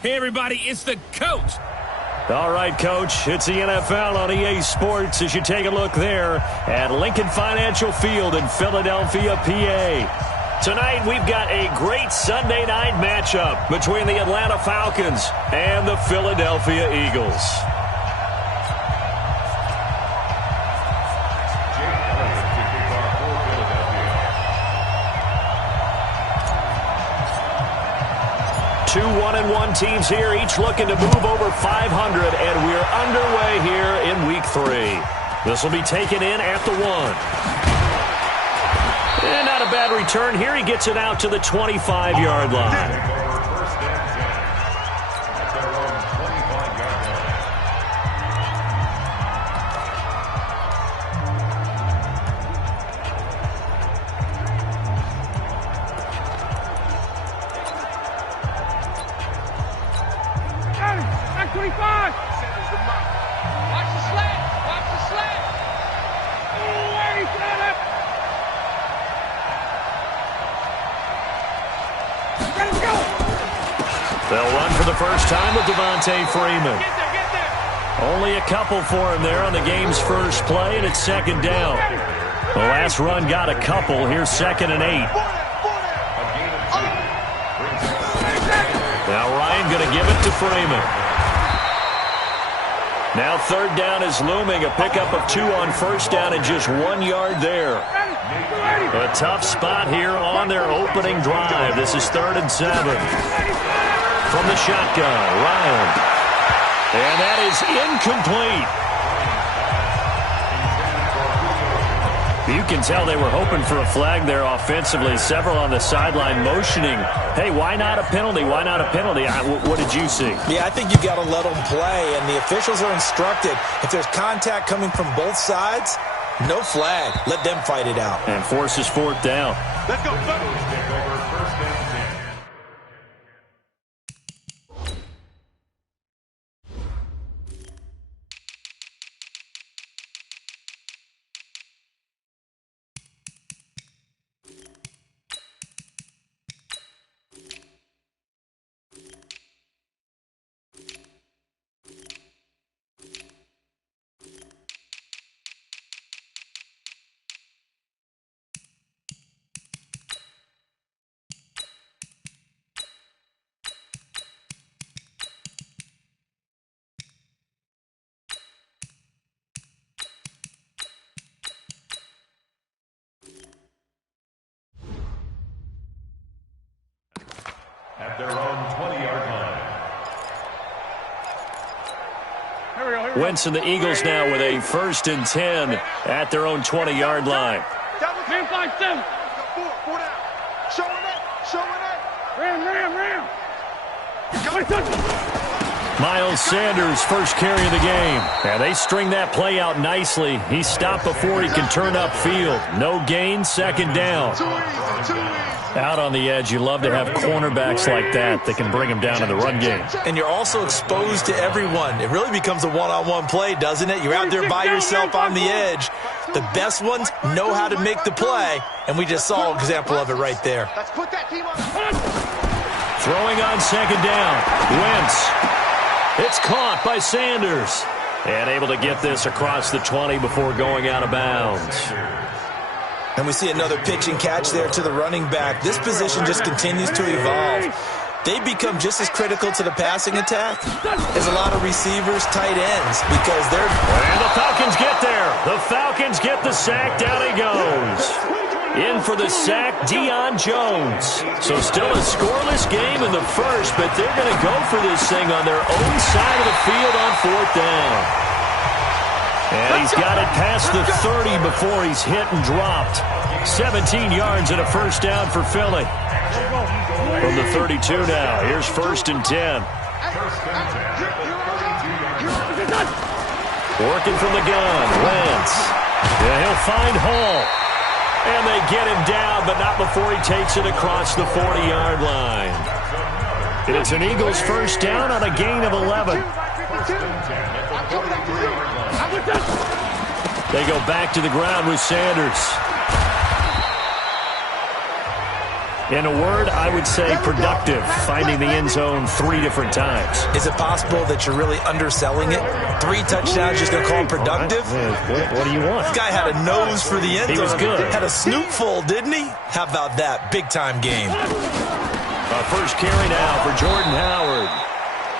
Hey, everybody, it's the coach. All right, Coach, it's the NFL on EA Sports as you take a look there at Lincoln Financial Field in Philadelphia, PA. Tonight, we've got a great Sunday night matchup between the Atlanta Falcons and the Philadelphia Eagles. Two 1-1 teams here, each looking to move over 500, and we're underway here in Week 3. This will be taken in at the 1. And not a bad return here. He gets it out to the 25-yard line. They'll run for the first time with Devontae Freeman. Only a couple for him there on the game's first play, and it's second down. The last run got a couple. Here's 2nd and 8. Now Ryan going to give it to Freeman. Now 3rd down is looming. A pickup of 2 on 1st down and just 1 yard there. A tough spot here on their opening drive. This is 3rd and 7. From the shotgun, Ryan. And that is incomplete. You can tell they were hoping for a flag there offensively. Several on the sideline motioning. Hey, why not a penalty? Why not a penalty? What did you see? Yeah, I think you got to let them play, and the officials are instructed. If there's contact coming from both sides, no flag. Let them fight it out. And forces 4th down. Let's go. At their own 20-yard line. Wentz and the Eagles now with a 1st and 10 at their own 20-yard line. Man 5-7. 4 down. Showing it. Ram. Miles Sanders, first carry of the game. And they string that play out nicely. He's stopped before he can turn upfield. No gain, 2nd down. Too easy. Out on the edge, you love to have cornerbacks like that can bring them down in the run game. And you're also exposed to everyone. It really becomes a one-on-one play, doesn't it? You're out there by yourself on the edge. The best ones know how to make the play, and we just saw an example of it right there. Let's put that team on. Throwing on 2nd down. Wentz. It's caught by Sanders. And able to get this across the 20 before going out of bounds. And we see another pitch and catch there to the running back. This position just continues to evolve. They become just as critical to the passing attack as a lot of receivers, tight ends, because they're... And the Falcons get there. The Falcons get the sack. Down he goes. In for the sack, Deion Jones. So still a scoreless game in the first, but they're going to go for this thing on their own side of the field on 4th down. And he's got it past the 30 before he's hit and dropped. 17 yards and a 1st down for Philly. From the 32 now, here's 1st and 10. Working from the gun, Wentz. Yeah, he'll find Hall. And they get him down, but not before he takes it across the 40-yard line. It's an Eagles 1st down on a gain of 11. They go back to the ground with Sanders. In a word, I would say productive, finding the end zone 3 different times. Is it possible that you're really underselling it? 3 touchdowns, just going to call him productive? What do you want? This guy had a nose for the end zone. He was good. Had a snoot full, didn't he? How about that? Big-time game. First carry now for Jordan Howard.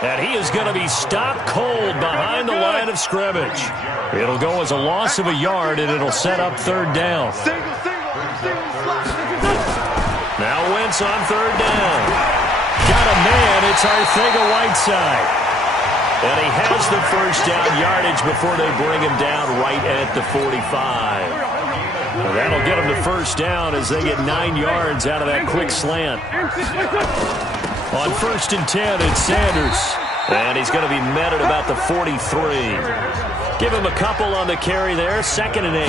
And he is going to be stopped cold behind the line of scrimmage. It'll go as a loss of a yard, and it'll set up 3rd down. Now Wentz on 3rd down. Got a man. It's Arcega-Whiteside. And he has the first down yardage before they bring him down right at the 45. Well, that'll get him the first down as they get 9 yards out of that quick slant. On 1st and 10, it's Sanders. And he's going to be met at about the 43. Give him a couple on the carry there. 2nd and 8.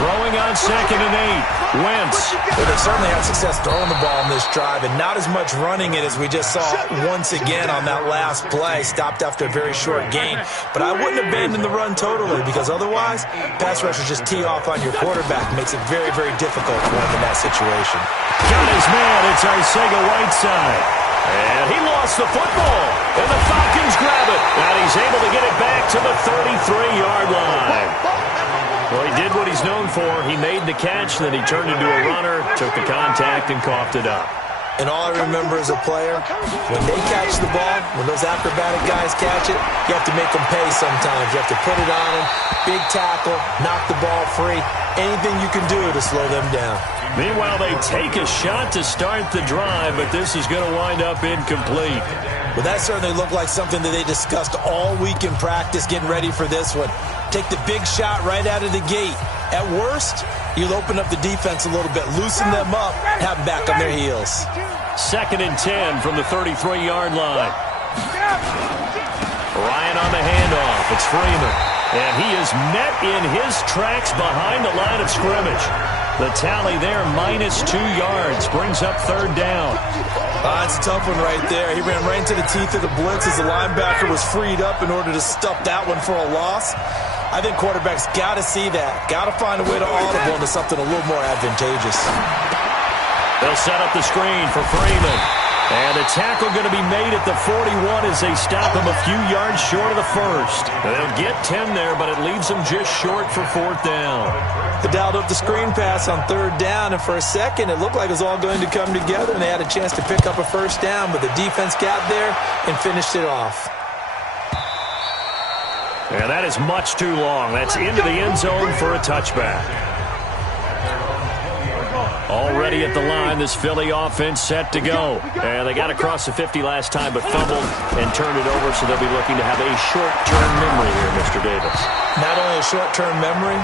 Throwing on 2nd and 8. Wentz. Well, they certainly had success throwing the ball in this drive, and not as much running it as we just saw once again on that last play. Stopped after a very short gain. But I wouldn't abandon the run totally, because otherwise, pass rushers just tee off on your quarterback. Makes it very, very difficult for him in that situation. Got his man. It's Arcega-Whiteside. And he lost the football. And the Falcons grab it. And he's able to get it back to the 33-yard line. Well, he did what he's known for. He made the catch, then he turned into a runner, took the contact, and coughed it up. And all I remember as a player, when they catch the ball, when those acrobatic guys catch it, you have to make them pay sometimes. You have to put it on them, big tackle, knock the ball free, anything you can do to slow them down. Meanwhile, they take a shot to start the drive, but this is going to wind up incomplete. Well, that certainly looked like something that they discussed all week in practice, getting ready for this one. Take the big shot right out of the gate. At worst, you'll open up the defense a little bit, loosen them up, have them back on their heels. 2nd and 10 from the 33-yard line. Ryan on the handoff. It's Freeman. And he is met in his tracks behind the line of scrimmage. The tally there, -2 yards, brings up 3rd down. It's a tough one right there. He ran right into the teeth of the blitz as the linebacker was freed up in order to stuff that one for a loss. I think quarterbacks got to see that. Got to find a way to audible into something a little more advantageous. They'll set up the screen for Freeman. And a tackle going to be made at the 41 as they stop him a few yards short of the first. They'll get 10 there, but it leaves them just short for 4th down. They dialed up the screen pass on 3rd down, and for a second it looked like it was all going to come together, and they had a chance to pick up a first down, but the defense got there and finished it off. And that is much too long. That's into the end zone for a touchback. Already at the line, this Philly offense set to go. And they got across the 50 last time, but fumbled and turned it over, so they'll be looking to have a short-term memory here, Mr. Davis. Not only a short-term memory,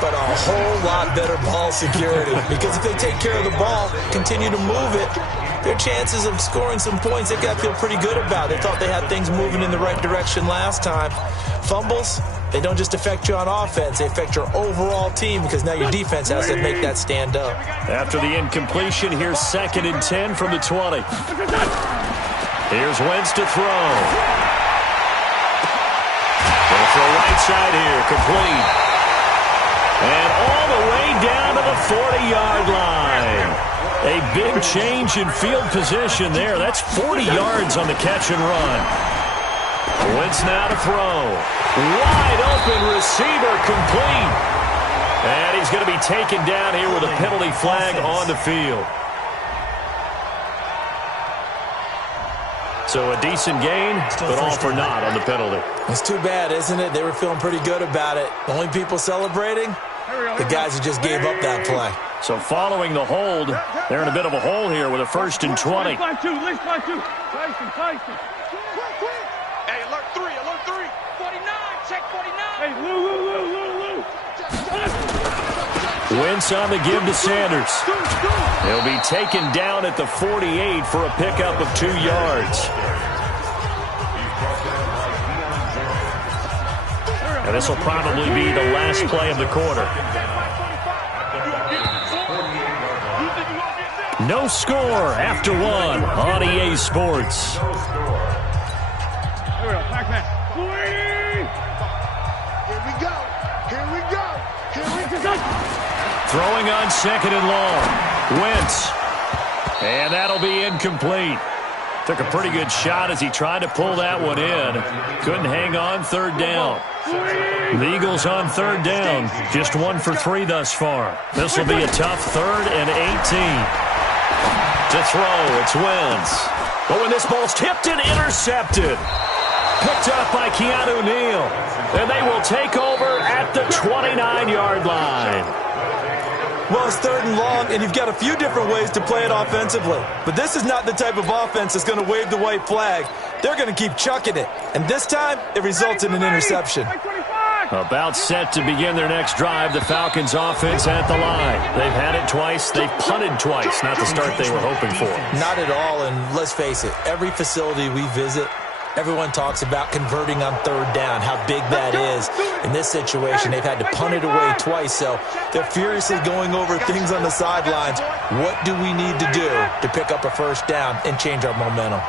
but a whole lot better ball security. Because if they take care of the ball, continue to move it, their chances of scoring some points, they got to feel pretty good about. They thought they had things moving in the right direction last time. Fumbles, they don't just affect you on offense, they affect your overall team, because now your defense has to make that stand up. After the incompletion, here's 2nd and 10 from the 20. Here's Wentz to throw. Going for a right side here, complete. And all the way down to the 40-yard line. A big change in field position there. That's 40 yards on the catch and run. Wentz now to throw. Wide open receiver, complete. And he's going to be taken down here with a penalty flag on the field. So a decent gain, but all for naught on the penalty. It's too bad, isn't it? They were feeling pretty good about it. The only people celebrating, the guys who just gave up that play. So following the hold, they're in a bit of a hole here with a 1st and 20. Hey, alert 3, 49, check 49. Hey, Lou. Wentz on the give to Sanders. He'll be taken down at the 48 for a pickup of 2 yards. And this will probably be the last play of the quarter. No score after 1 on EA Sports. Throwing on 2nd and long. Wentz. And that'll be incomplete. Took a pretty good shot as he tried to pull that one in. Couldn't hang on third down. The Eagles on third down. Just 1 for 3 thus far. This will be a tough 3rd and 18. To throw, it's Wentz. But when this ball's tipped and intercepted. Picked up by Keanu Neal. And they will take over at the 29-yard line. Well, it's 3rd and long, and you've got a few different ways to play it offensively. But this is not the type of offense that's going to wave the white flag. They're going to keep chucking it. And this time, it results in an interception. About set to begin their next drive, the Falcons offense at the line. They've had it twice. They've punted twice. Not the start they were hoping for. Not at all, and let's face it, every facility we visit, everyone talks about converting on 3rd down, how big that is. In this situation, they've had to punt it away twice, so they're furiously going over things on the sidelines. What do we need to do to pick up a 1st down and change our momentum?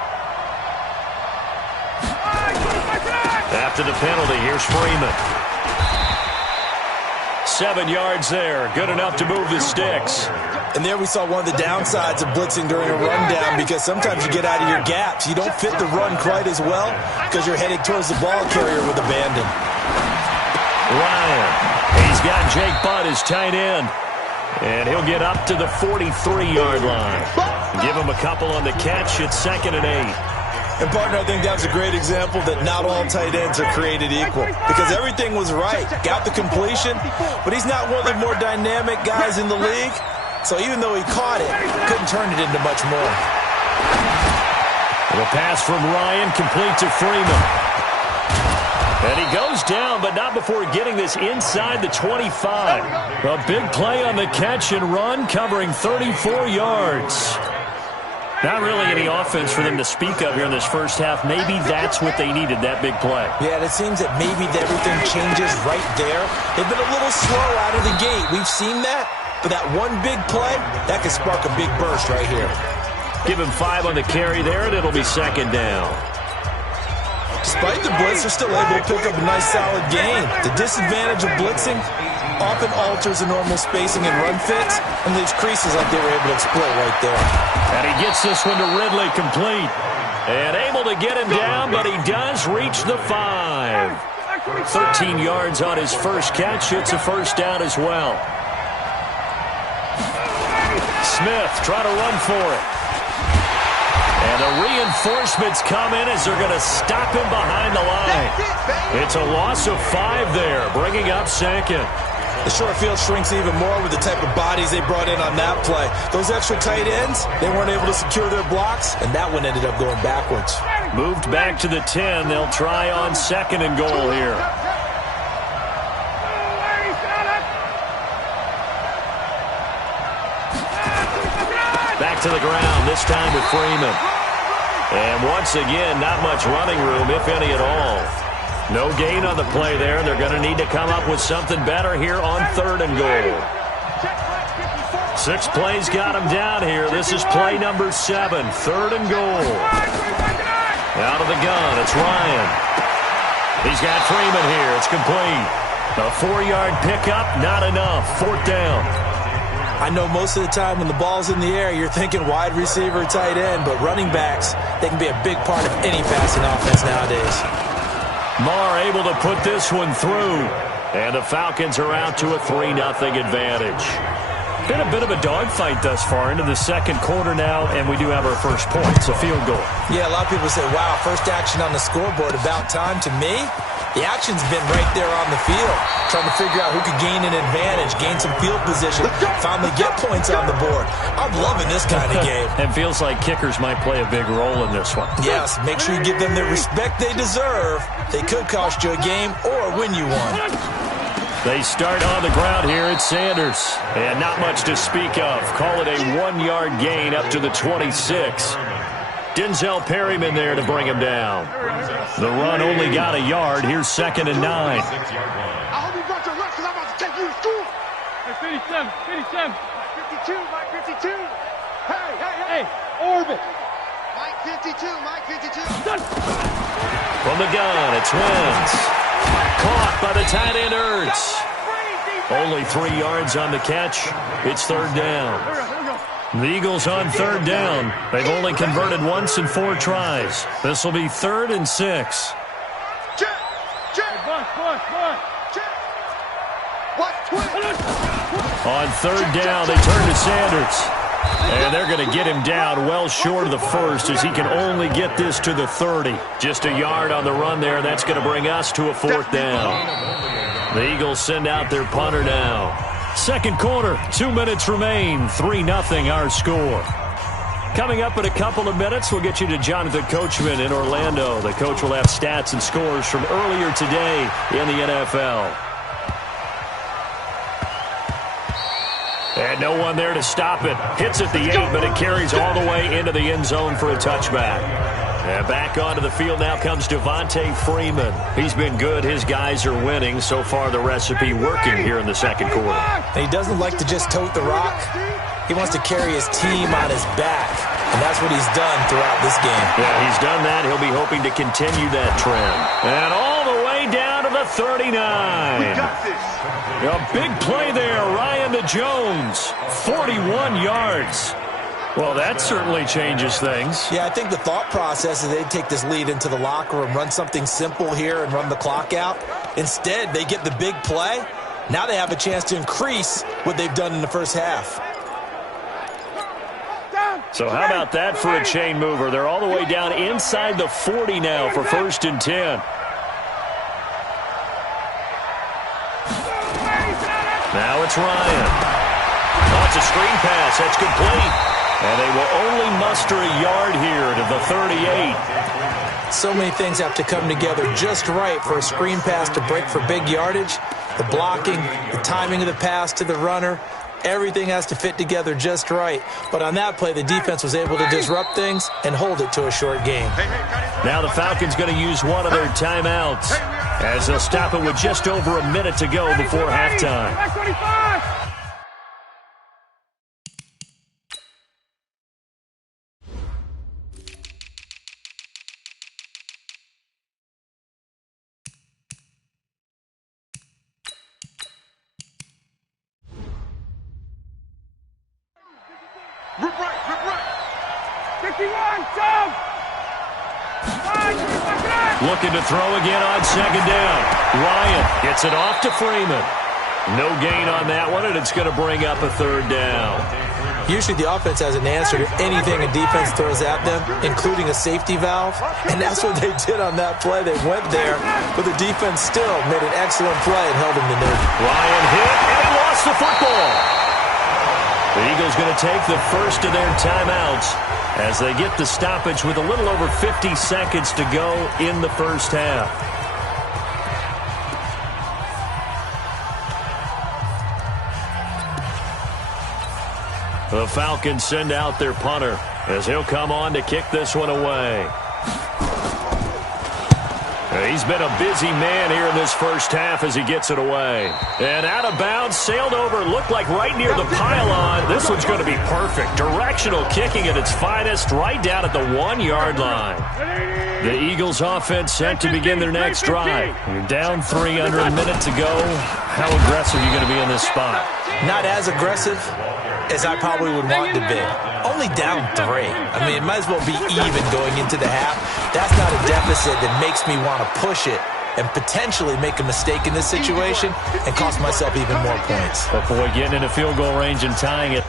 After the penalty, here's Freeman. 7 yards there. Good enough to move the sticks. And there we saw one of the downsides of blitzing during a rundown, because sometimes you get out of your gaps. You don't fit the run quite as well because you're headed towards the ball carrier with abandon. Ryan. He's got Jake Butt as tight end. And he'll get up to the 43-yard line. Give him a couple on the catch. It's 2nd and 8. And, partner, I think that's a great example that not all tight ends are created equal, because everything was right. Got the completion, but he's not one of the more dynamic guys in the league. So even though he caught it, couldn't turn it into much more. The pass from Ryan complete to Freeman. And he goes down, but not before getting this inside the 25. A big play on the catch and run, covering 34 yards. Not really any offense for them to speak of here in this first half. Maybe that's what they needed, that big play. Yeah, it seems that maybe everything changes right there. They've been a little slow out of the gate. We've seen that. But that one big play, that could spark a big burst right here. Give him 5 on the carry there, and it'll be 2nd down. Despite the blitz, they're still able to pick up a nice solid gain. The disadvantage of blitzing often alters the normal spacing and run fits, and leaves creases like they were able to exploit right there. And he gets this one to Ridley complete. And able to get him down, but he does reach the 5. 13 yards on his first catch. It's a 1st down as well. Smith try to run for it. And the reinforcements come in as they're going to stop him behind the line. It's a loss of 5 there, bringing up 2nd. The short field shrinks even more with the type of bodies they brought in on that play. Those extra tight ends, they weren't able to secure their blocks, and that one ended up going backwards. Moved back to the 10. They'll try on 2nd and goal here. Back to the ground, this time with Freeman. And once again, not much running room, if any at all. No gain on the play there. They're going to need to come up with something better here on 3rd and goal. 6 plays got him down here. This is play number 7, 3rd and goal. Out of the gun, it's Ryan. He's got Freeman here. It's complete. A 4-yard pickup, not enough. 4th down. I know most of the time when the ball's in the air, you're thinking wide receiver, tight end, but running backs, they can be a big part of any passing offense nowadays. Marr able to put this one through. And the Falcons are out to a 3-0 advantage. Been a bit of a dogfight thus far into the 2nd quarter now, and we do have our first point. It's a field goal. Yeah, a lot of people say, wow, first action on the scoreboard, about time. To me, the action's been right there on the field, trying to figure out who could gain an advantage, gain some field position, finally get points on the board. I'm loving this kind of game. It feels like kickers might play a big role in this one. Yes, make sure you give them the respect they deserve. They could cost you a game or win you one. They start on the ground here at Sanders. And not much to speak of. Call it a 1-yard gain up to the 26. Denzel Perryman there to bring him down. The run only got a yard. Here's 2nd and 9. I hope you brought your lunch because I'm about to take you to school. Hey, 57. Mike 52. Hey. Orbit. Mike 52. From the gun, it's Wentz. Caught by the tight end Ertz. Only 3 yards on the catch. It's 3rd down. The Eagles on third down. They've only converted once in 4 tries. This will be 3rd and 6. On third down, they turn to Sanders. And they're going to get him down well short of the first as he can only get this to the 30. Just a yard on the run there. That's going to bring us to a 4th down. The Eagles send out their punter now. Second quarter, 2 minutes remain. 3-0 our score. Coming up in a couple of minutes, we'll get you to Jonathan Coachman in Orlando. The coach will have stats and scores from earlier today in the NFL. And no one there to stop it. Hits at the 8, but it carries all the way into the end zone for a touchback. And back onto the field now comes Devontae Freeman. He's been good. His guys are winning. So far, the recipe working here in the second quarter. And he doesn't like to just tote the rock. He wants to carry his team on his back. And that's what he's done throughout this game. Yeah, he's done that. He'll be hoping to continue that trend. And all the way down to the 39. A big play there, Ryan to Jones. 41 yards. Well, that certainly changes things. Yeah, I think the thought process is they'd take this lead into the locker room, run something simple here and run the clock out. Instead, they get the big play. Now they have a chance to increase what they've done in the first half. So how about that for a chain mover? They're all the way down inside the 40 now for 1st and 10. Now it's Ryan. Oh, it's a screen pass. That's complete. And they will only muster a yard here to the 38. So many things have to come together just right for a screen pass to break for big yardage. The blocking, the timing of the pass to the runner, everything has to fit together just right. But on that play, the defense was able to disrupt things and hold it to a short game. Now the Falcons going to use one of their timeouts as they'll stop it with just over a minute to go before halftime. Rip right. 51, down. Looking to throw again on second down. Ryan gets it off to Freeman. No gain on that one, and it's going to bring up a 3rd down. Usually the offense has an answer to anything a defense throws at them, including a safety valve. And that's what they did on that play. They went there, but the defense still made an excellent play and held him to nothing. Ryan hit, and he lost the football. The Eagles going to take the first of their timeouts as they get the stoppage with a little over 50 seconds to go in the first half. The Falcons send out their punter as he'll come on to kick this one away. He's been a busy man here in this first half as he gets it away. And out of bounds, sailed over, looked like right near the pylon. This one's going to be perfect. Directional kicking at its finest, right down at the 1-yard line. The Eagles offense set to begin their next drive. You're down 3 under a minute to go. How aggressive are you going to be in this spot? Not as aggressive as I probably would want to be. Only down 3. I mean, it might as well be even going into the half. That's not a deficit that makes me want to push it and potentially make a mistake in this situation and cost myself even more points. But boy, getting into field goal range and tying it.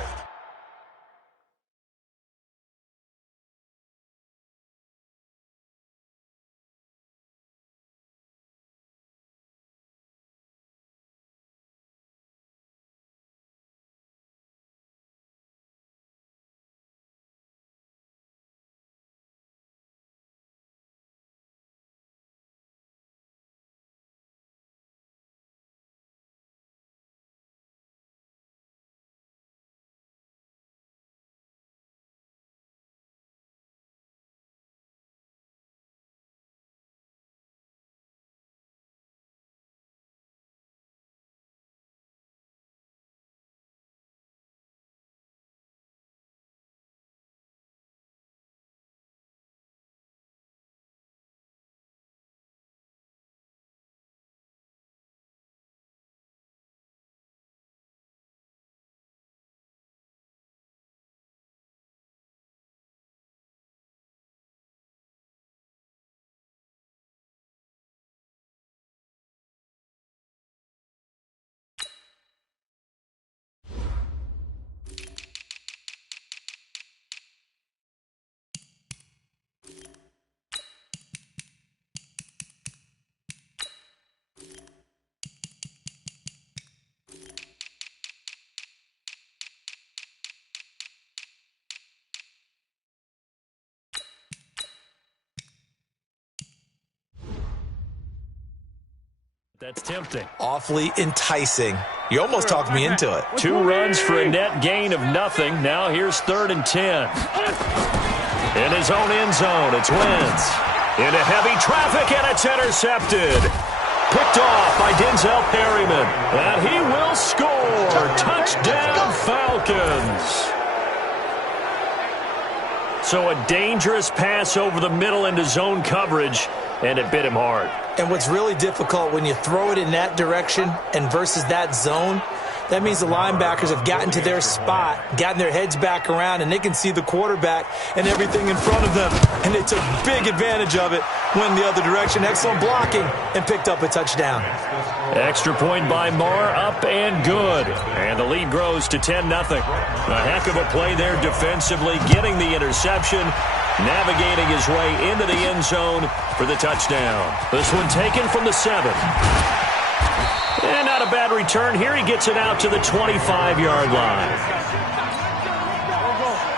That's tempting. Awfully enticing. You almost talked me into it. 2 runs for a net gain of nothing. Now here's 3rd and 10. In his own end zone, it's Wentz. Into heavy traffic, and it's intercepted. Picked off by Denzel Perryman. And he will score. Touchdown, Falcons. So a dangerous pass over the middle into zone coverage, and it bit him hard. And what's really difficult when you throw it in that direction and versus that zone, that means the linebackers have gotten to their spot, gotten their heads back around, and they can see the quarterback and everything in front of them. And they took big advantage of it, went the other direction, excellent blocking, and picked up a touchdown. Extra point by Marr, up and good. And the lead grows to 10-0. A heck of a play there defensively, getting the interception, navigating his way into the end zone for the touchdown. This one taken from the 7. And not a bad return here. He gets it out to the 25-yard line.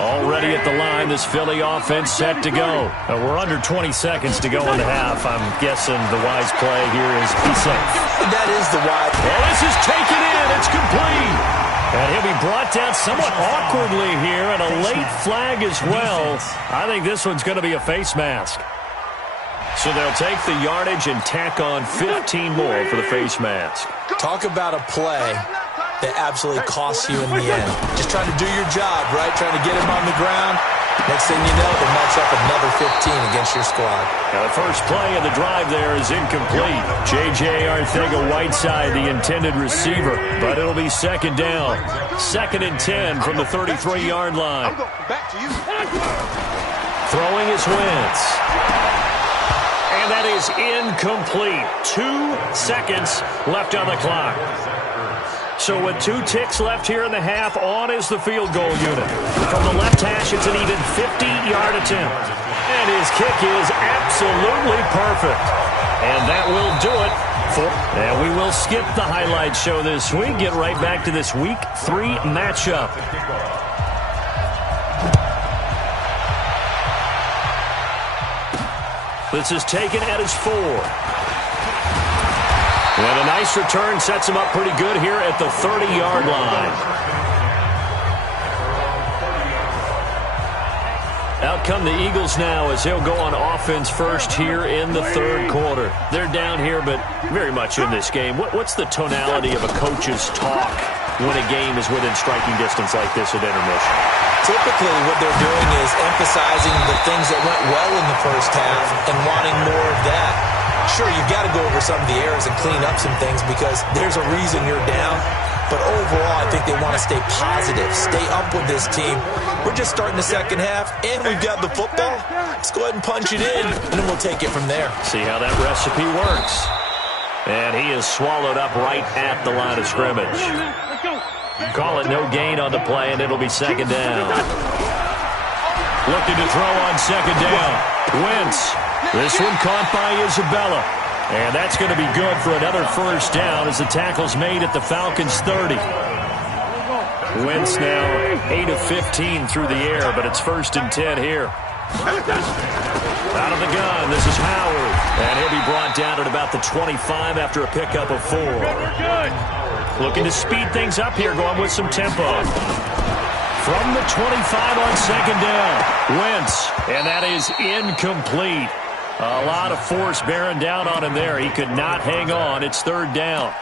Already at the line, this Philly offense set to go. We're under 20 seconds to go in the half. I'm guessing the wise play here is be safe. That is the wise. Well, this is taken in. It's complete. And he'll be brought down somewhat awkwardly here, and a late flag as well. I think this one's going to be a face mask. So they'll take the yardage and tack on 15 more for the face mask. Talk about a play that absolutely costs you in the end. Just trying to do your job, right? Trying to get him on the ground. Next thing you know, they match up another 15 against your squad. Now the first play of the drive there is incomplete. J.J. Arcega-Whiteside, the intended receiver, but it'll be 2nd down. 2nd and 10 from the 33-yard line. Throwing is Wentz. And that is incomplete. 2 seconds left on the clock. So with 2 ticks left here in the half, on is the field goal unit. From the left hash, it's an even 50-yard attempt. And his kick is absolutely perfect. And that will do it. And we will skip the highlight show this week. Get right back to this Week 3 matchup. This is taken at his 4. And a nice return sets him up pretty good here at the 30-yard line. Out come the Eagles now as they'll go on offense first here in the 3rd quarter. They're down here, but very much in this game. What's the tonality of a coach's talk when a game is within striking distance like this at intermission? Typically, what they're doing is emphasizing the things that went well in the first half and wanting more of that. Sure, you've got to go over some of the errors and clean up some things because there's a reason you're down. But overall, I think they want to stay positive, stay up with this team. We're just starting the second half, and we've got the football. Let's go ahead and punch it in, and then we'll take it from there. See how that recipe works. And he is swallowed up right at the line of scrimmage. Call it no gain on the play, and it'll be 2nd down. Looking to throw on 2nd down. Wentz. This one caught by Isabella. And that's going to be good for another 1st down as the tackle's made at the Falcons' 30. Wentz now 8 of 15 through the air, but it's 1st and 10 here. Out of the gun, this is Howard. And he'll be brought down at about the 25 after a pickup of 4. Looking to speed things up here, going with some tempo. From the 25 on 2nd down, Wentz. And that is incomplete. A lot of force bearing down on him there. He could not hang on. It's 3rd down.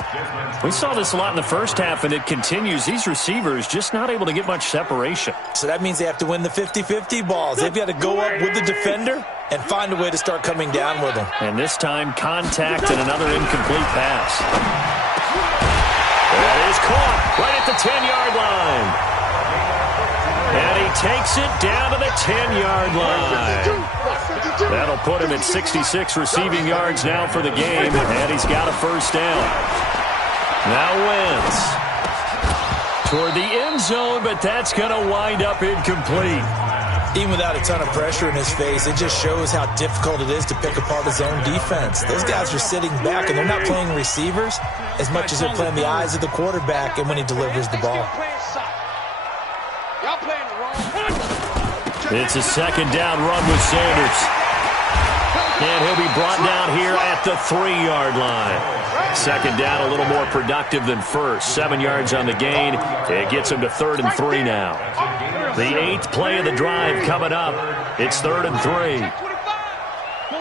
We saw this a lot in the first half, and it continues. These receivers just not able to get much separation. So that means they have to win the 50-50 balls. They've got to go up with the defender and find a way to start coming down with them. And this time, contact and another incomplete pass. That is caught right at the 10-yard line. And he takes it down to the 10-yard line. That'll put him at 66 receiving yards now for the game, and he's got a 1st down. Now Wentz toward the end zone, but that's going to wind up incomplete. Even without a ton of pressure in his face, it just shows how difficult it is to pick apart his own defense. Those guys are sitting back, and they're not playing receivers as much as they're playing the eyes of the quarterback and when he delivers the ball. It's a 2nd down run with Sanders. And he'll be brought down here at the 3-yard line. Second down, a little more productive than first. 7 yards on the gain. It gets him to 3rd and 3 now. The 8th play of the drive coming up. It's 3rd and 3.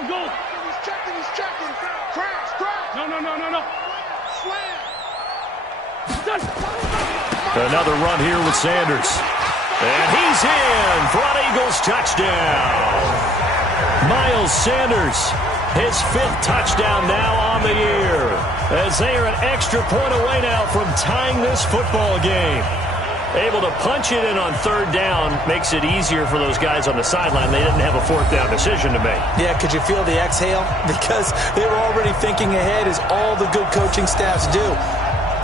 Go. He's checking. Crash. No. Slam. Another run here with Sanders. And he's in for an Eagles touchdown. Miles Sanders, his 5th touchdown now on the year, as they are an extra point away now from tying this football game. Able to punch it in on 3rd down makes it easier for those guys on the sideline. They didn't have a 4th down decision to make. Yeah, could you feel the exhale? Because they were already thinking ahead, as all the good coaching staffs do.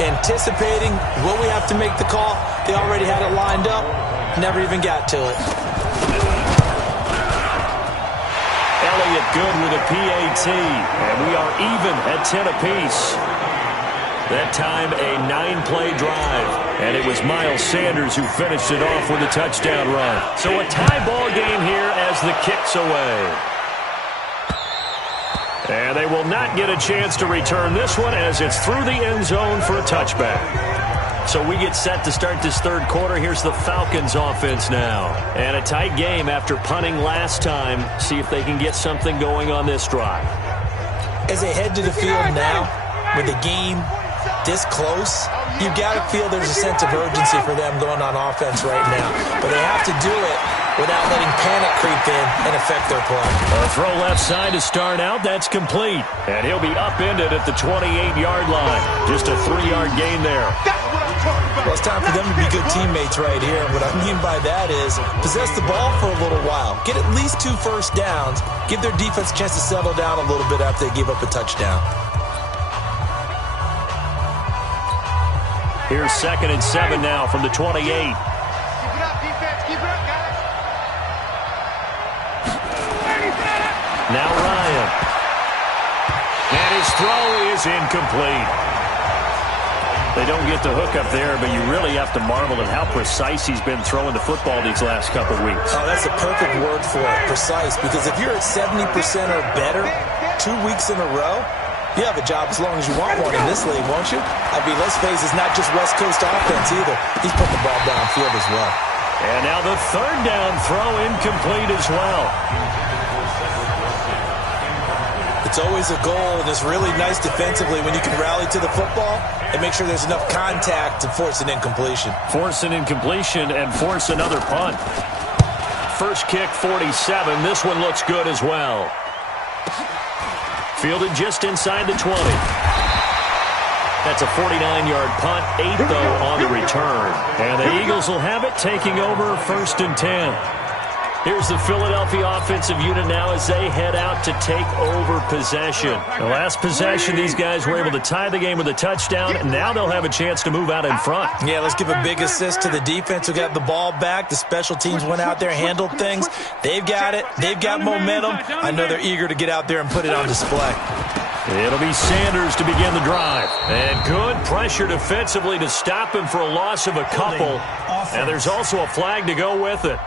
Anticipating, will we have to make the call? They already had it lined up. Never even got to it. Elliott good with a PAT, and we are even at 10 apiece. That time a 9-play drive, and it was Miles Sanders who finished it off with a touchdown run. So a tie ball game here as the kick's away. And they will not get a chance to return this one as it's through the end zone for a touchback. So we get set to start this 3rd quarter. Here's the Falcons offense now. And a tight game after punting last time. See if they can get something going on this drive. As they head to the field now, with the game this close, you've got to feel there's a sense of urgency for them going on offense right now. But they have to do it without letting panic creep in and affect their play. A throw left side to start out. That's complete. And he'll be upended at the 28-yard line. Just a 3-yard gain there. Well, it's time for them to be good teammates right here. And what I mean by that is possess the ball for a little while. Get at least 2 first downs. Give their defense a chance to settle down a little bit after they give up a touchdown. Here's 2nd and 7 now from the 28. Keep it up, defense. Keep it up, guys. Now Ryan. And his throw is incomplete. They don't get the hook up there, but you really have to marvel at how precise he's been throwing the football these last couple weeks. Oh, that's a perfect word for it, precise, because if you're at 70% or better 2 weeks in a row, you have a job as long as you want one in this league, won't you? I mean, let's face it, it's not just West Coast offense either. He's putting the ball downfield as well. And now the 3rd down throw incomplete as well. It's always a goal, and it's really nice defensively when you can rally to the football and make sure there's enough contact to force an incompletion. Force an incompletion and force another punt. First kick, 47. This one looks good as well. Fielded just inside the 20. That's a 49-yard punt, 8 though on the return. And the Eagles will have it, taking over 1st and 10. Here's the Philadelphia offensive unit now as they head out to take over possession. The last possession, these guys were able to tie the game with a touchdown, and now they'll have a chance to move out in front. Yeah, let's give a big assist to the defense who got the ball back. The special teams went out there, handled things. They've got it. They've got momentum. I know they're eager to get out there and put it on display. It'll be Sanders to begin the drive. And good pressure defensively to stop him for a loss of a couple. And there's also a flag to go with it.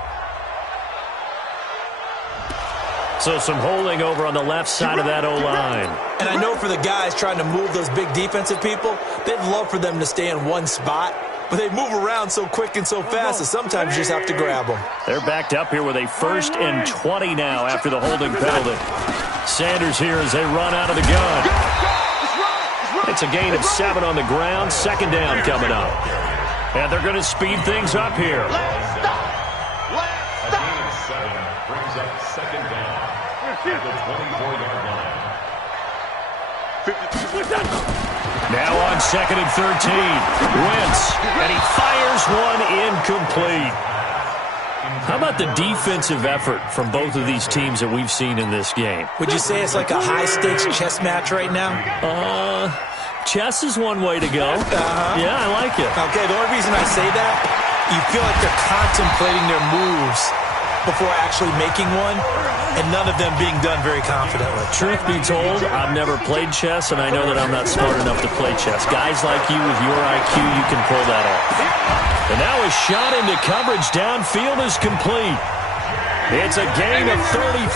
So some holding over on the left side of that O-line. And I know for the guys trying to move those big defensive people, they'd love for them to stay in one spot. But they move around so quick and so fast that sometimes you just have to grab them. They're backed up here with a 1st and 20 now after the holding penalty. Sanders here as they run out of the gun. It's a gain of 7 on the ground. 2nd down coming up. And they're going to speed things up here. At the 24-yard line. Now on 2nd and 13. Wentz, and he fires one incomplete. How about the defensive effort from both of these teams that we've seen in this game? Would you say it's like a high-stakes chess match right now? Chess is one way to go. Yeah, I like it. Okay, the only reason I say that, you feel like they're contemplating their moves before actually making one, and none of them being done very confidently. Truth be told, I've never played chess, and I know that I'm not smart enough to play chess. Guys like you with your IQ, you can pull that off. And now a shot into coverage downfield is complete. It's a gain of 35.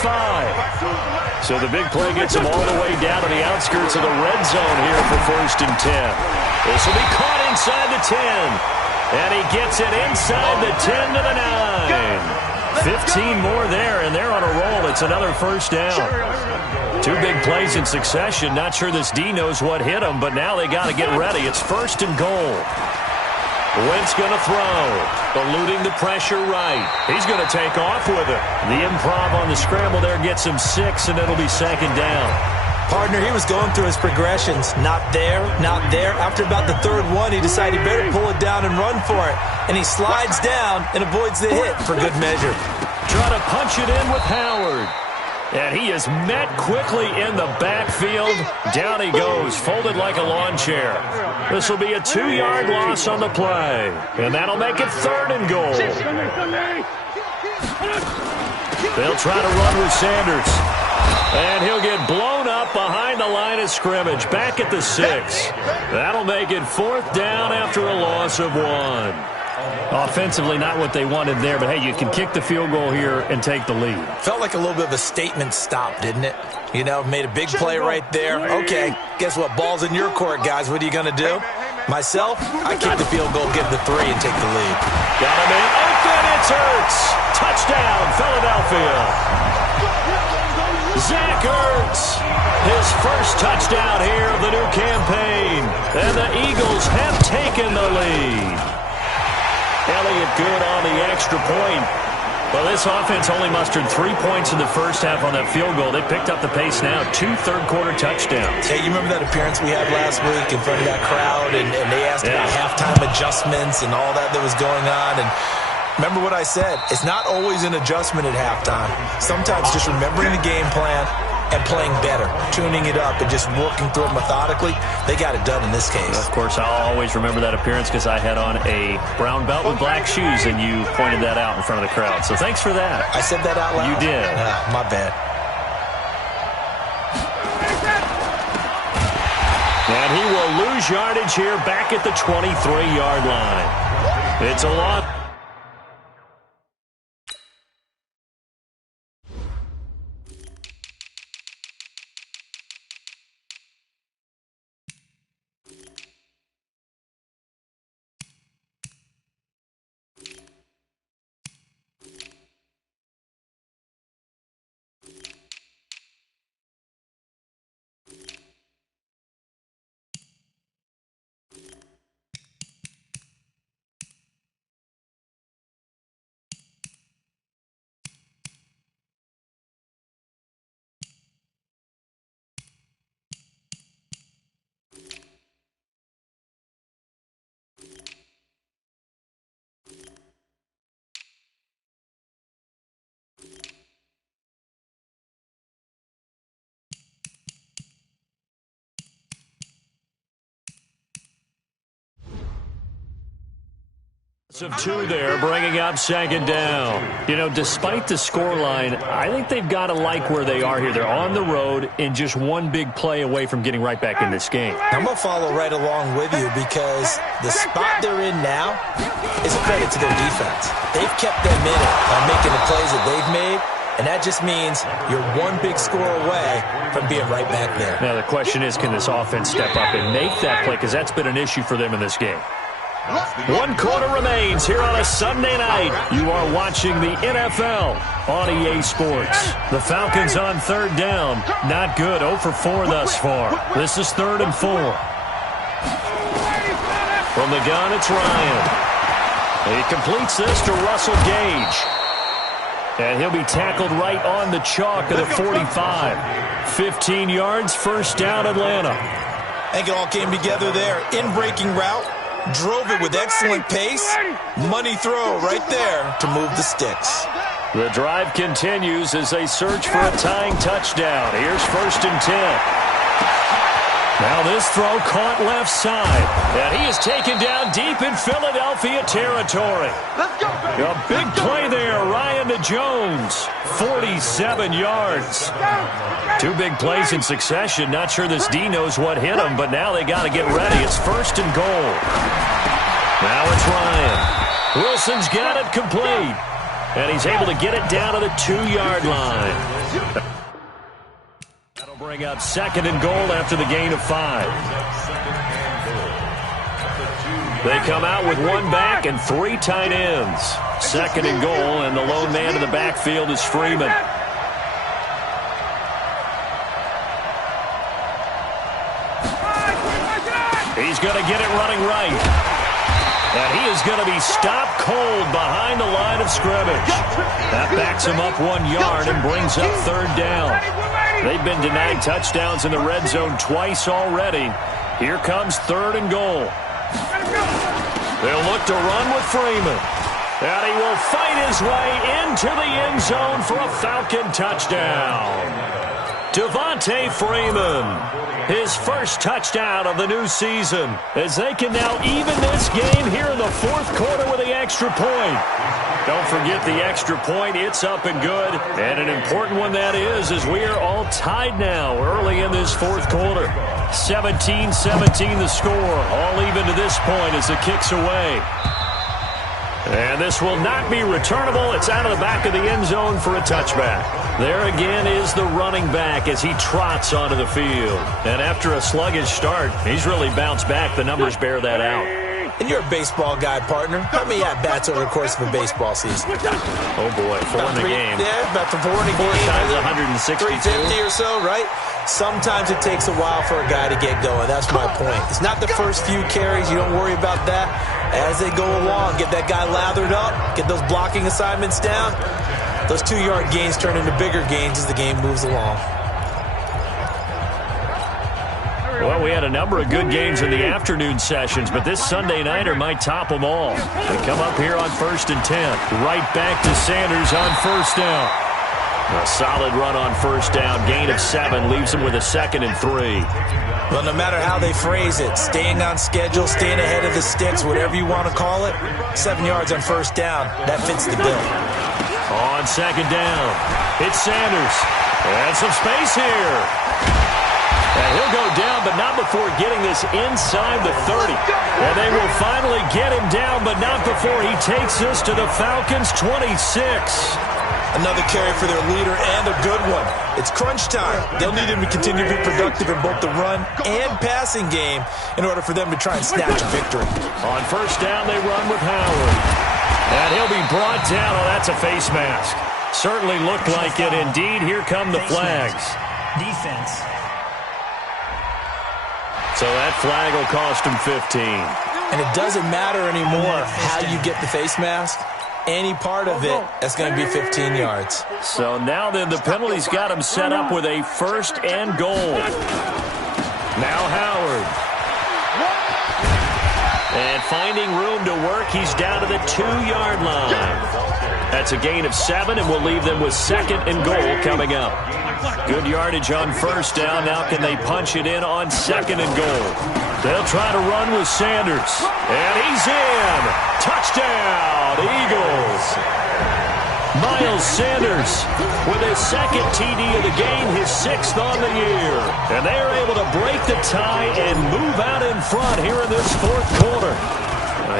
So the big play gets him all the way down to the outskirts of the red zone here for 1st and 10. This will be caught inside the 10. And he gets it inside the 10 to the 9. 15 more there, and they're on a roll. It's another 1st down. 2 big plays in succession. Not sure this D knows what hit him, but now they got to get ready. It's 1st and goal. Wentz going to throw. Eluding the pressure right. He's going to take off with it. The improv on the scramble there gets him 6, and it'll be 2nd down. Partner, he was going through his progressions. Not there, not there. After about the 3rd one, he decided he better pull it down and run for it. And he slides down and avoids the hit for good measure. Try to punch it in with Howard. And he is met quickly in the backfield. Down he goes, folded like a lawn chair. This will be a 2-yard loss on the play. And that'll make it 3rd and goal. They'll try to run with Sanders. And he'll get blown up behind the line of scrimmage. Back at the 6. That'll make it 4th down after a loss of 1. Offensively, not what they wanted there, but hey, you can kick the field goal here and take the lead. Felt like a little bit of a statement stop, didn't it? You know, made a big play right there. Okay, guess what? Ball's in your court, guys. What are you going to do? Myself, I kick the field goal, give the 3, and take the lead. Got him in open. It's Ertz. Touchdown, Philadelphia. Zach Ertz, his first touchdown here of the new campaign. And the Eagles have taken the lead. Elliott good on the extra point. Well, this offense only mustered 3 points in the first half on that field goal. They picked up the pace now. 2 third-quarter touchdowns. Hey, you remember that appearance we had last week in front of that crowd, and they asked about halftime adjustments and all that was going on, and remember what I said. It's not always an adjustment at halftime. Sometimes just remembering the game plan and playing better, tuning it up, and just working through it methodically. They got it done in this case. Of course, I'll always remember that appearance because I had on a brown belt with black shoes, and you pointed that out in front of the crowd. So thanks for that. I said that out loud? You did. My bad. And he will lose yardage here back at the 23-yard line. It's a lot. Of 2 there, bringing up 2nd down. You know, despite the scoreline, I think they've got to like where they are here. They're on the road and just 1 big play away from getting right back in this game. I'm going to follow right along with you because the spot they're in now is a credit to their defense. They've kept them in it by making the plays that they've made, and that just means you're 1 big score away from being right back there. Now, the question is, can this offense step up and make that play? Because that's been an issue for them in this game. 1 quarter remains here on a Sunday night. You are watching the NFL on EA Sports. The Falcons on 3rd down. Not good. 0 for 4 thus far. This is 3rd and 4. From the gun, it's Ryan. He completes this to Russell Gage. And he'll be tackled right on the chalk of the 45. 15 yards, 1st down, Atlanta. I think it all came together there. In-breaking route. Drove it with excellent pace. Money throw right there to move the sticks. The drive continues as they search for a tying touchdown. Here's 1st and 10. Now this throw caught left side. And he is taken down deep in Philadelphia territory. A big play there. Ryan to Jones. 47 yards. 2 big plays in succession. Not sure this D knows what hit him, but now they got to get ready. It's 1st and goal. Now it's Ryan. Wilson's got it complete. And he's able to get it down to the 2-yard line. Bring up 2nd and goal after the gain of 5. They come out with 1 back and 3 tight ends. 2nd and goal, and the lone man in the backfield is Freeman. He's going to get it running right. And he is going to be stopped cold behind the line of scrimmage. That backs him up 1 yard and brings up 3rd down. They've been denied touchdowns in the red zone twice already. Here comes 3rd and goal. They'll look to run with Freeman. And he will fight his way into the end zone for a Falcon touchdown. Devontae Freeman, his first touchdown of the new season, as they can now even this game here in the 4th quarter with the extra point. Don't forget the extra point. It's up and good, and an important one that is, as we are all tied now early in this 4th quarter. 17-17 the score, all even to this point as it kicks away. And this will not be returnable. It's out of the back of the end zone for a touchback. There again is the running back as he trots onto the field. And after a sluggish start, he's really bounced back. The numbers bear that out. And you're a baseball guy, partner. How many at-bats over the course of a baseball season? Oh, boy, 4 in the game. Yeah, about 4 in the game. 4 times 162. 350 or so, right? Sometimes it takes a while for a guy to get going. That's my point. It's not the first few carries. You don't worry about that. As they go along, get that guy lathered up, get those blocking assignments down. Those 2-yard gains turn into bigger gains as the game moves along. Well, we had a number of good games in the afternoon sessions, but this Sunday nighter might top them all. They come up here on 1st and 10. Right back to Sanders on 1st down. A solid run on 1st down. Gain of 7 leaves them with a 2nd and 3. Well, no matter how they phrase it, staying on schedule, staying ahead of the sticks, whatever you want to call it, 7 yards on 1st down, that fits the bill. On 2nd down, it's Sanders. And some space here. And he'll go down, but not before getting this inside the 30. And they will finally get him down, but not before he takes this to the Falcons' 26. Another carry for their leader, and a good one. It's crunch time. They'll need him to continue to be productive in both the run and passing game in order for them to try and snatch a victory. On 1st down, they run with Howard. And he'll be brought down. Oh, that's a face mask. Certainly looked like it. Indeed, here come the flags. Defense. So that flag will cost him 15. And it doesn't matter anymore how you get the face mask. Any part of it, that's going to be 15 yards. So now then, the penalty's got him set up with a 1st and goal. Now Howard. And finding room to work, he's down to the 2-yard line. That's a gain of 7, and we'll leave them with 2nd and goal coming up. Good yardage on 1st down. Now can they punch it in on 2nd and goal? They'll try to run with Sanders. And he's in. Touchdown, Eagles. Miles Sanders with his 2nd TD of the game, his 6th on the year. And they are able to break the tie and move out in front here in this 4th quarter.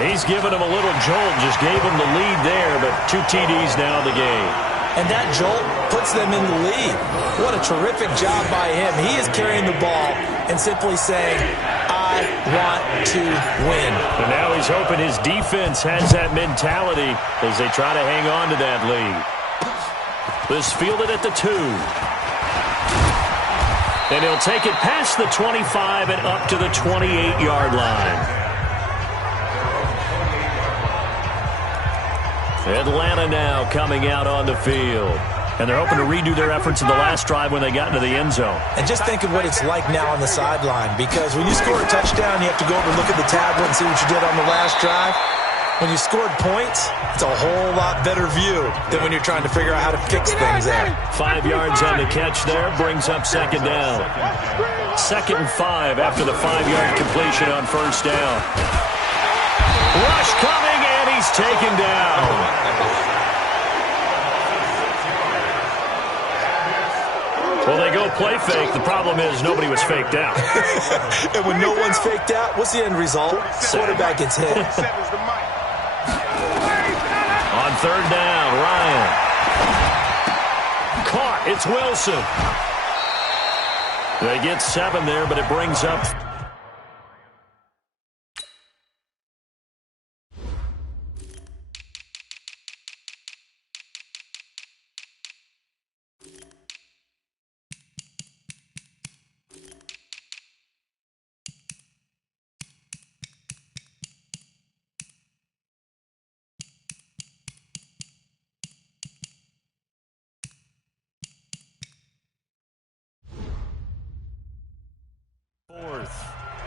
He's given him a little jolt, just gave him the lead there, but 2 TDs now in the game. And that jolt puts them in the lead. What a terrific job by him. He is carrying the ball and simply saying, I want to win. And now he's hoping his defense has that mentality as they try to hang on to that lead. This fielded at the 2. And he'll take it past the 25 and up to the 28-yard line. Atlanta now coming out on the field. And they're hoping to redo their efforts in the last drive when they got into the end zone. And just think of what it's like now on the sideline, because when you score a touchdown, you have to go over and look at the tablet and see what you did on the last drive. When you scored points, it's a whole lot better view than when you're trying to figure out how to fix things there. 5 yards on the catch there, brings up 2nd down. 2nd and 5 after the 5-yard completion on 1st down. Rush coming, and he's taken down. Well, they go play fake. The problem is nobody was faked out. And when no one's faked out, what's the end result? Quarterback gets hit. On 3rd down, Ryan. Caught. It's Wilson. They get 7 there, but it brings up...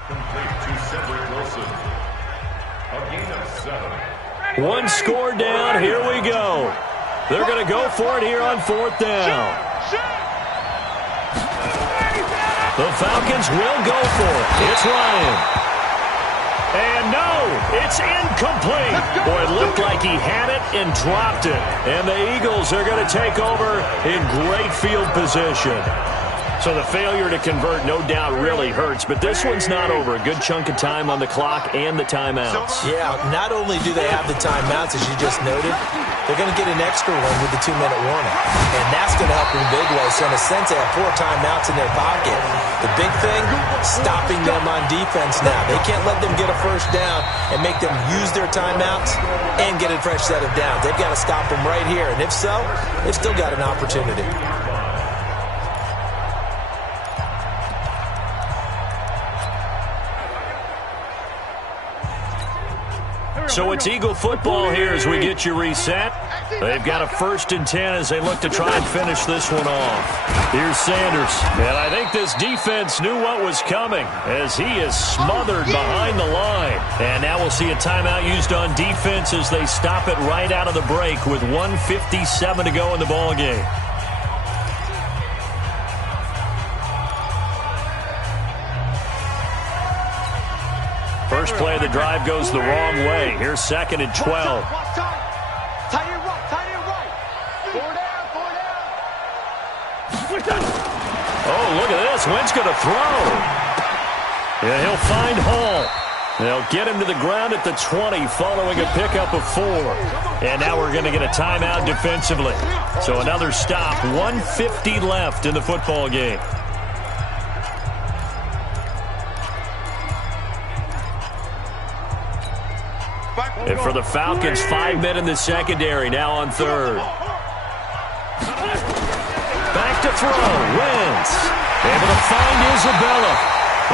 Complete to Cedric Wilson. A gain of 7. One score down. Here we go. They're going to go for it here on 4th down. The Falcons will go for it. It's Ryan. And no, it's incomplete. Boy, it looked like he had it and dropped it. And the Eagles are going to take over in great field position. So the failure to convert, no doubt, really hurts. But this one's not over. A good chunk of time on the clock and the timeouts. Yeah, not only do they have the timeouts, as you just noted, they're going to get an extra one with the 2-minute warning. And that's going to help in a big way. So in a sense, they have 4 timeouts in their pocket. The big thing, stopping them on defense now. They can't let them get a first down and make them use their timeouts and get a fresh set of downs. They've got to stop them right here. And if so, they've still got an opportunity. So it's Eagle football here as we get you reset. They've got a 1st and 10 as they look to try and finish this one off. Here's Sanders. And I think this defense knew what was coming as he is smothered behind the line. And now we'll see a timeout used on defense as they stop it right out of the break with 1:57 to go in the ballgame. First play of the drive goes the wrong way. Here's 2nd and 12. Tight end right. 4 down. Oh, look at this. Wentz going to throw. Yeah, he'll find Hall. They'll get him to the ground at the 20 following a pickup of 4. And now we're going to get a timeout defensively. So another stop. 1:50 left in the football game. And for the Falcons, 5 men in the secondary, now on 3rd. Back to throw, Wentz. Able to find Isabella.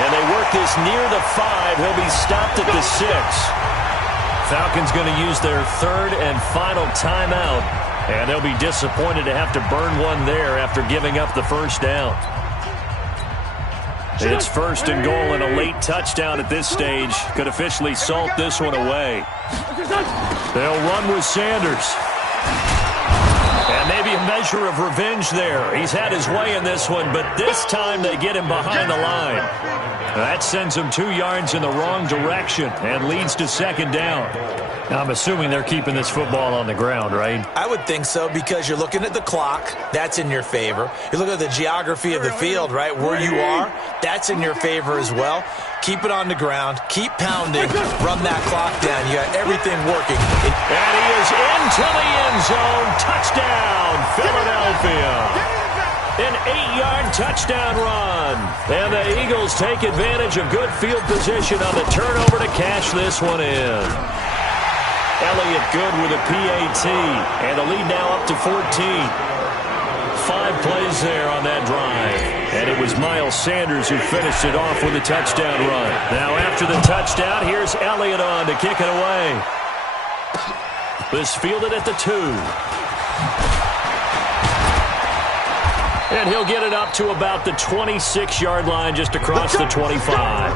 And they work this near the 5. He'll be stopped at the 6. Falcons going to use their 3rd and final timeout. And they'll be disappointed to have to burn one there after giving up the first down. It's 1st and goal, and a late touchdown at this stage could officially salt this one away. They'll run with Sanders. And maybe a measure of revenge there. He's had his way in this one, but this time they get him behind the line. That sends him 2 yards in the wrong direction and leads to 2nd down. Now, I'm assuming they're keeping this football on the ground, right? I would think so because you're looking at the clock. That's in your favor. You look at the geography of the field, right, where you are. That's in your favor as well. Keep it on the ground. Keep pounding. Run that clock down. You got everything working. And he is into the end zone. Touchdown, Philadelphia. An 8-yard touchdown run. And the Eagles take advantage of good field position on the turnover to cash this one in. Elliott good with a PAT. And the lead now up to 14. 5 plays there on that drive. And it was Miles Sanders who finished it off with a touchdown run. Now after the touchdown, here's Elliott on to kick it away. This fielded at the 2. And he'll get it up to about the 26-yard line just across the 25.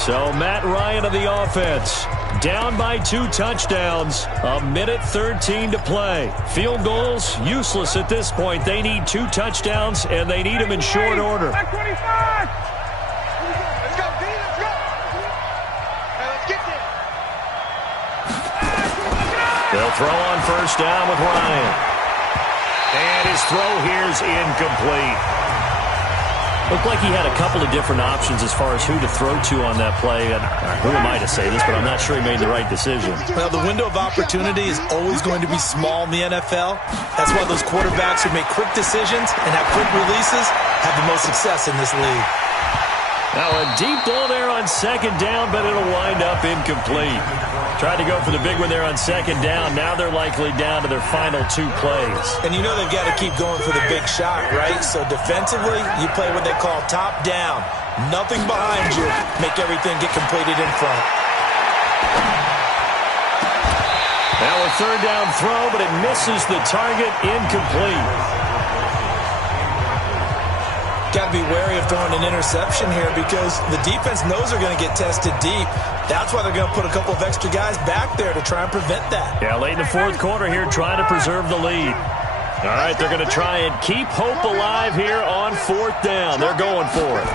So Matt Ryan of the offense. Down by 2 touchdowns. 1:13 to play. Field goals, useless at this point. They need 2 touchdowns, and they need them in short order. Let's go, D, let's go. Hey, let's get this. They'll throw on 1st down with Ryan. And his throw here is incomplete. Looked like he had a couple of different options as far as who to throw to on that play. And who am I to say this, but I'm not sure he made the right decision. Well, the window of opportunity is always going to be small in the NFL. That's why those quarterbacks who make quick decisions and have quick releases have the most success in this league. Now a deep ball there on second down, but it'll wind up incomplete. Tried to go for the big one there on second down. Now they're likely down to their final 2 plays. And you know they've got to keep going for the big shot, right? So defensively, you play what they call top down. Nothing behind you. Make everything get completed in front. Now a third down throw, but it misses the target, incomplete. Got to be wary of throwing an interception here because the defense knows they're going to get tested deep. That's why they're going to put a couple of extra guys back there to try and prevent that. Yeah, late in the fourth quarter here, trying to preserve the lead. All right, they're going to try and keep hope alive here on fourth down. They're going for it.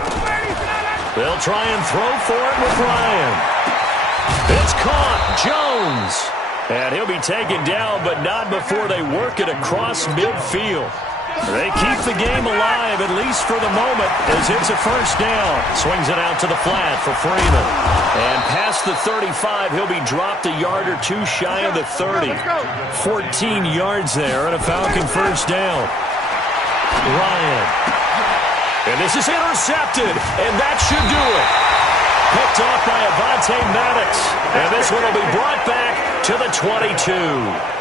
They'll try and throw for it with Ryan. It's caught. Jones. And he'll be taken down, but not before they work it across midfield. They keep the game alive, at least for the moment, as it's a first down. Swings it out to the flat for Freeman. And past the 35, he'll be dropped a yard or 2 shy of the 30. 14 yards there and a Falcon first down. Ryan. And this is intercepted, and that should do it. Picked off by Avonte Maddox. And this one will be brought back to the 22.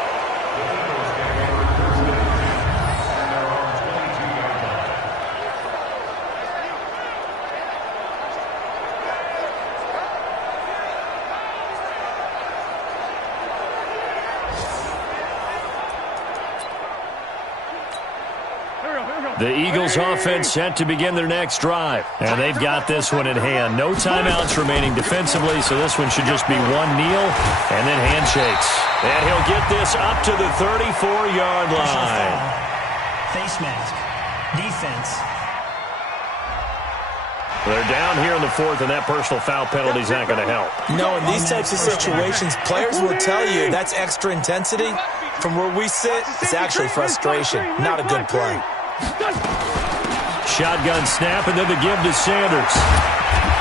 The Eagles offense set to begin their next drive. And they've got this one in hand. No timeouts remaining defensively, so this one should just be one kneel and then handshakes. And he'll get this up to the 34-yard line. Face mask. Defense. They're down here in the fourth, and that personal foul penalty is not going to help. No, in these types of situations, players will tell you that's extra intensity. From where we sit, it's actually frustration. Not a good play. Shotgun snap, and then the give to Sanders.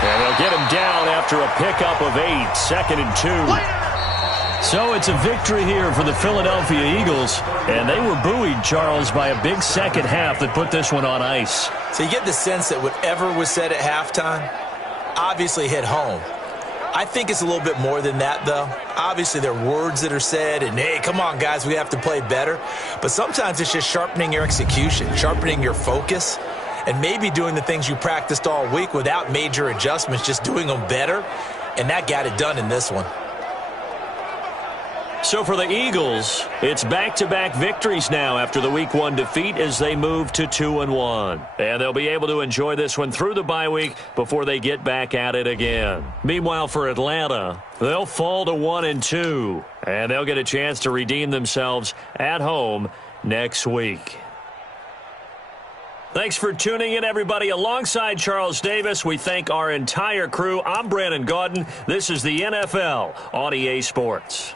And they'll get him down after a pickup of 8, 2nd and 2. So it's a victory here for the Philadelphia Eagles. And they were buoyed, Charles, by a big second half that put this one on ice. So you get the sense that whatever was said at halftime obviously hit home. I think it's a little bit more than that, though. Obviously, there are words that are said, and, hey, come on, guys, we have to play better. But sometimes it's just sharpening your execution, sharpening your focus, and maybe doing the things you practiced all week without major adjustments, just doing them better. And that got it done in this one. So for the Eagles, it's back-to-back victories now after the Week 1 defeat as they move to 2-1. And they'll be able to enjoy this one through the bye week before they get back at it again. Meanwhile, for Atlanta, they'll fall to 1-2. And they'll get a chance to redeem themselves at home next week. Thanks for tuning in, everybody. Alongside Charles Davis, we thank our entire crew. I'm Brandon Gaudin. This is the NFL on EA Sports.